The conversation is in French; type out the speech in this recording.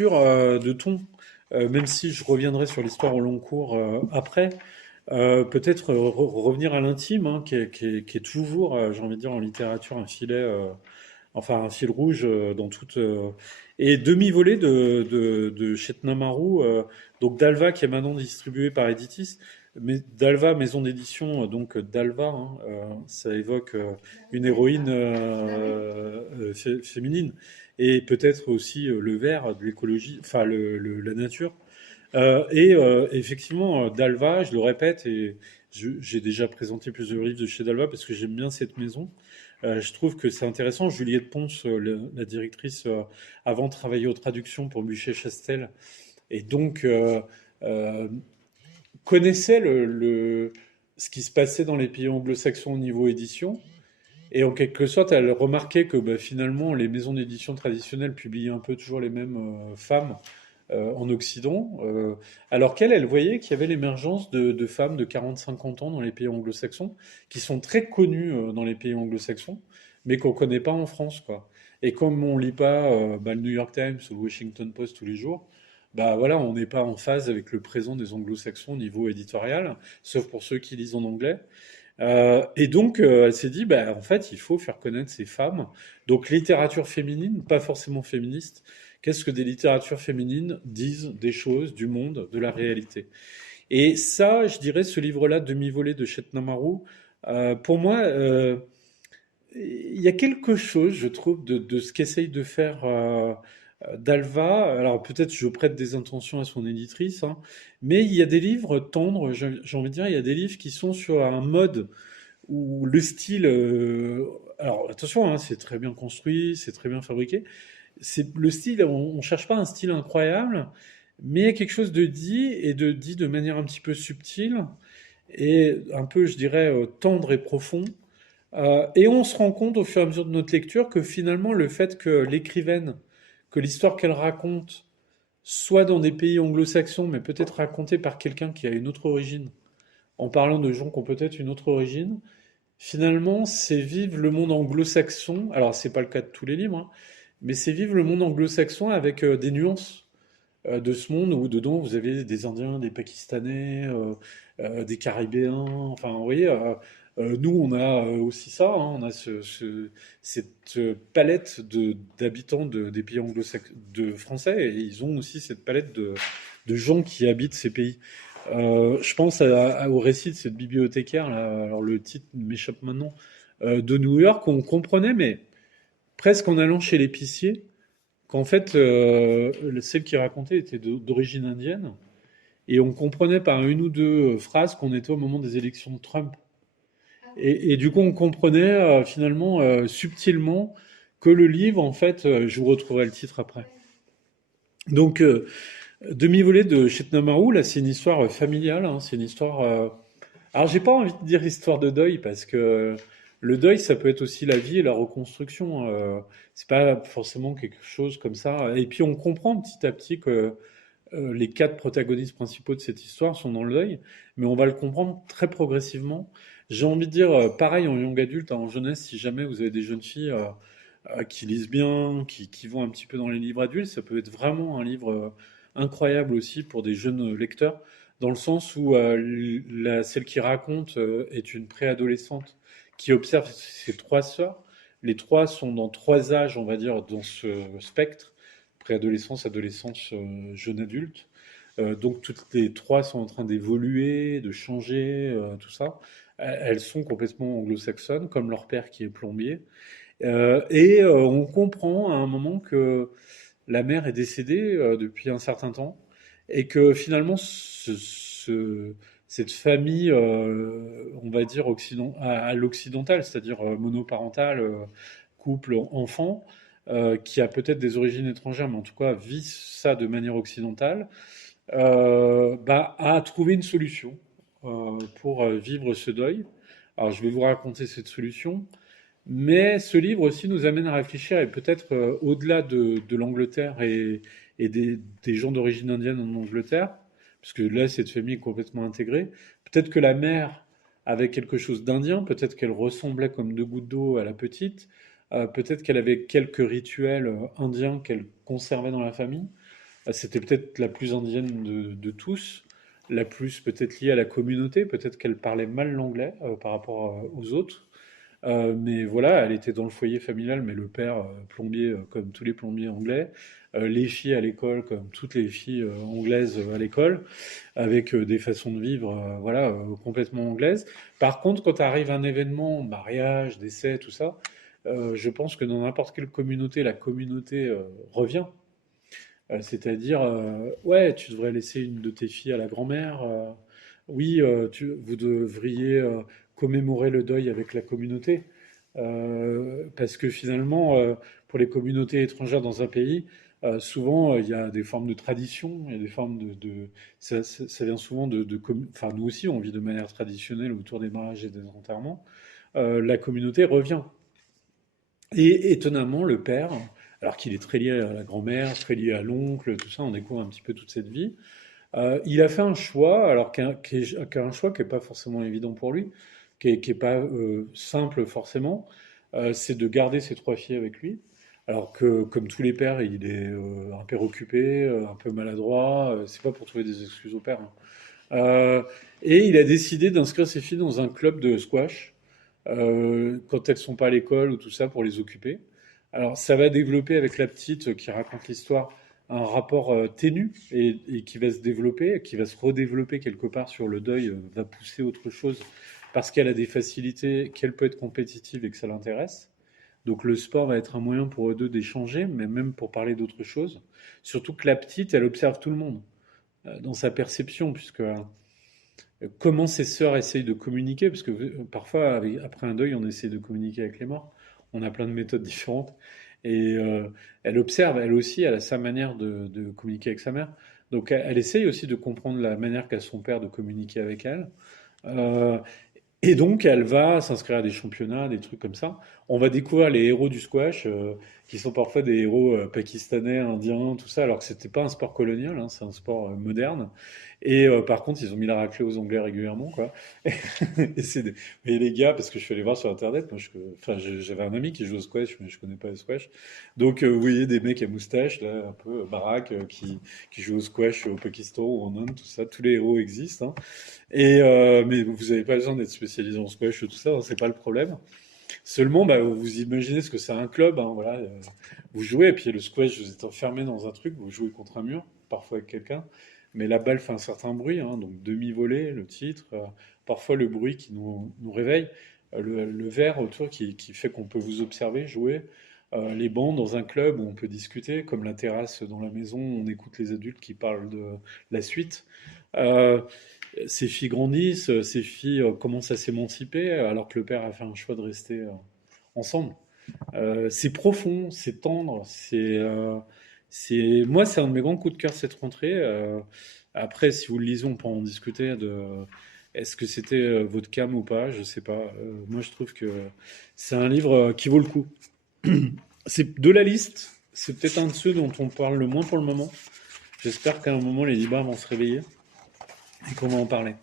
de ton, même si je reviendrai sur l'histoire au long cours après. Peut-être revenir à l'intime, hein, qui est toujours, j'ai envie de dire, en littérature, un filet, enfin un fil rouge dans toute. Et demi-volée de Chetna Marou, donc Dalva, qui est maintenant distribué par Editis. Mais Dalva, maison d'édition, donc Dalva, hein, ça évoque une héroïne féminine. Et peut-être aussi le vert de l'écologie, enfin la nature. Effectivement, Dalva, je le répète, et j'ai déjà présenté plusieurs livres de chez Dalva parce que j'aime bien cette maison. Je trouve que c'est intéressant. Juliette Ponce, la directrice, avant travaillait aux traductions pour Buchet-Chastel, et donc euh, connaissait ce qui se passait dans les pays anglo-saxons au niveau édition. Et en quelque sorte, elle remarquait que bah, finalement, les maisons d'édition traditionnelles publiaient un peu toujours les mêmes femmes en Occident, alors qu'elle, elle voyait qu'il y avait l'émergence de femmes de 40-50 ans dans les pays anglo-saxons, qui sont très connues dans les pays anglo-saxons, mais qu'on ne connaît pas en France, quoi. Et comme on ne lit pas bah, le New York Times ou le Washington Post tous les jours, bah voilà, on n'est pas en phase avec le présent des anglo-saxons au niveau éditorial, sauf pour ceux qui lisent en anglais. Et donc, elle s'est dit, bah, en fait, il faut faire connaître ces femmes. Donc, littérature féminine, pas forcément féministe. Qu'est-ce que des littératures féminines disent des choses, du monde, de la réalité? Et ça, je dirais, ce livre-là, Demi-volée de Chetna Marou, pour moi, il y a quelque chose, je trouve, de ce qu'essaye de faire Dalva. Alors peut-être je prête des intentions à son éditrice, hein, mais il y a des livres tendres, j'ai envie de dire, il y a des livres qui sont sur un mode où le style... alors attention, hein, c'est très bien construit, c'est très bien fabriqué. C'est le style, on cherche pas un style incroyable, mais il y a quelque chose de dit et de dit de manière un petit peu subtile et un peu, je dirais, tendre et profond. Et on se rend compte au fur et à mesure de notre lecture que finalement le fait que l'écrivaine, que l'histoire qu'elle raconte soit dans des pays anglo-saxons, mais peut-être racontée par quelqu'un qui a une autre origine, en parlant de gens qui ont peut-être une autre origine, finalement c'est vivre le monde anglo-saxon. Alors c'est pas le cas de tous les livres, hein, mais c'est vivre le monde anglo-saxon avec des nuances de ce monde où dedans vous avez des Indiens, des Pakistanais, des Caribéens. Enfin, vous voyez, nous on a aussi ça, hein, on a cette palette d'habitants des pays anglo-saxons, de français, et ils ont aussi cette palette de gens qui habitent ces pays. Je pense au récit de cette bibliothécaire, là, alors le titre m'échappe maintenant, de New York, où on comprenait, mais presque en allant chez l'épicier, qu'en fait, celle qui racontait était d'origine indienne, et on comprenait par une ou deux phrases qu'on était au moment des élections de Trump. Et du coup, on comprenait finalement subtilement que le livre, en fait, je vous retrouverai le titre après. Donc, Demi-volée de Chetnamaru, là, c'est une histoire familiale, hein, c'est une histoire. Alors, j'ai pas envie de dire histoire de deuil parce que le deuil, ça peut être aussi la vie et la reconstruction. C'est pas forcément quelque chose comme ça. Et puis, on comprend petit à petit que les quatre protagonistes principaux de cette histoire sont dans le deuil, mais on va le comprendre très progressivement. J'ai envie de dire, pareil en young adulte, hein, en jeunesse, si jamais vous avez des jeunes filles qui lisent bien, qui vont un petit peu dans les livres adultes, ça peut être vraiment un livre incroyable aussi pour des jeunes lecteurs, dans le sens où celle qui raconte est une préadolescente qui observe ses trois sœurs. Les trois sont dans trois âges, on va dire, dans ce spectre, préadolescence, adolescence, jeune adulte. Donc toutes les trois sont en train d'évoluer, de changer, tout ça. Elles sont complètement anglo-saxonnes, comme leur père qui est plombier. On comprend à un moment que la mère est décédée depuis un certain temps et que finalement cette famille, on va dire à l'occidentale, c'est-à-dire monoparentale, couple, enfant, qui a peut-être des origines étrangères, mais en tout cas vit ça de manière occidentale, bah, a trouvé une solution pour vivre ce deuil. Alors je vais vous raconter cette solution. Mais ce livre aussi nous amène à réfléchir, et peut-être au-delà de l'Angleterre et des gens d'origine indienne en Angleterre, parce que là, cette famille est complètement intégrée. Peut-être que la mère avait quelque chose d'indien, peut-être qu'elle ressemblait comme deux gouttes d'eau à la petite, peut-être qu'elle avait quelques rituels indiens qu'elle conservait dans la famille. C'était peut-être la plus indienne de tous, la plus peut-être liée à la communauté, peut-être qu'elle parlait mal l'anglais par rapport aux autres. Mais voilà, elle était dans le foyer familial, mais le père, plombier, comme tous les plombiers anglais, les filles à l'école, comme toutes les filles anglaises à l'école, avec des façons de vivre, voilà, complètement anglaises. Par contre, quand arrive un événement, mariage, décès, tout ça, je pense que dans n'importe quelle communauté, la communauté revient. C'est-à-dire, ouais, tu devrais laisser une de tes filles à la grand-mère. Oui, vous devriez commémorer le deuil avec la communauté. Parce que finalement, pour les communautés étrangères dans un pays, souvent, il y a des formes de tradition, il y a des formes ça vient souvent enfin, nous aussi, on vit de manière traditionnelle autour des mariages et des enterrements. La communauté revient. Et étonnamment, le père, alors qu'il est très lié à la grand-mère, très lié à l'oncle, tout ça, on découvre un petit peu toute cette vie. Il a fait un choix, alors qu'un choix qui n'est pas forcément évident pour lui, qui est pas simple forcément, c'est de garder ses trois filles avec lui. Alors que, comme tous les pères, il est un père occupé, un peu maladroit. C'est pas pour trouver des excuses au père, hein. Euh, et il a décidé d'inscrire ses filles dans un club de squash quand elles sont pas à l'école ou tout ça pour les occuper. Alors ça va développer avec la petite qui raconte l'histoire un rapport ténu et qui va se développer, qui va se redévelopper quelque part sur le deuil, va pousser autre chose parce qu'elle a des facilités, qu'elle peut être compétitive et que ça l'intéresse. Donc le sport va être un moyen pour eux deux d'échanger, mais même pour parler d'autre chose. Surtout que la petite, elle observe tout le monde dans sa perception, puisque comment ses sœurs essayent de communiquer, parce que parfois, après un deuil, on essaie de communiquer avec les morts. On a plein de méthodes différentes. Et elle observe, elle aussi, elle a sa manière de communiquer avec sa mère. Donc elle essaye aussi de comprendre la manière qu'a son père de communiquer avec elle. Euh, et donc, elle va s'inscrire à des championnats, des trucs comme ça. On va découvrir les héros du squash, qui sont parfois des héros pakistanais, indiens, tout ça, alors que c'était pas un sport colonial, hein, c'est un sport moderne. Et par contre, ils ont mis la raclée aux Anglais régulièrement, quoi. Et mais les gars, parce que je suis allé voir sur Internet, moi, enfin, j'avais un ami qui joue au squash, mais je connais pas le squash. Donc, vous voyez des mecs à moustache, là, un peu baraques, qui jouent au squash au Pakistan ou en Inde, tout ça. Tous les héros existent, hein. Mais vous n'avez pas besoin d'être spécialisé en squash, tout ça, hein, c'est pas le problème. Seulement, bah, vous imaginez ce que c'est un club, hein, voilà, vous jouez, et puis le squash, vous êtes enfermé dans un truc, vous jouez contre un mur, parfois avec quelqu'un, mais la balle fait un certain bruit, hein, donc demi-volée, le titre, parfois le bruit qui nous réveille, le verre autour qui fait qu'on peut vous observer jouer, les bancs dans un club où on peut discuter, comme la terrasse dans la maison, on écoute les adultes qui parlent de la suite. Euh, Ces filles grandissent, ces filles commencent à s'émanciper, alors que le père a fait un choix de rester ensemble. C'est profond, c'est tendre, moi, c'est un de mes grands coups de cœur cette rentrée. Après, si vous le lisez, on peut en discuter de est-ce que c'était votre cam ou pas, je sais pas. Moi, je trouve que c'est un livre qui vaut le coup. C'est de la liste, c'est peut-être un de ceux dont on parle le moins pour le moment. J'espère qu'à un moment, les débats vont se réveiller et qu'on va en parler.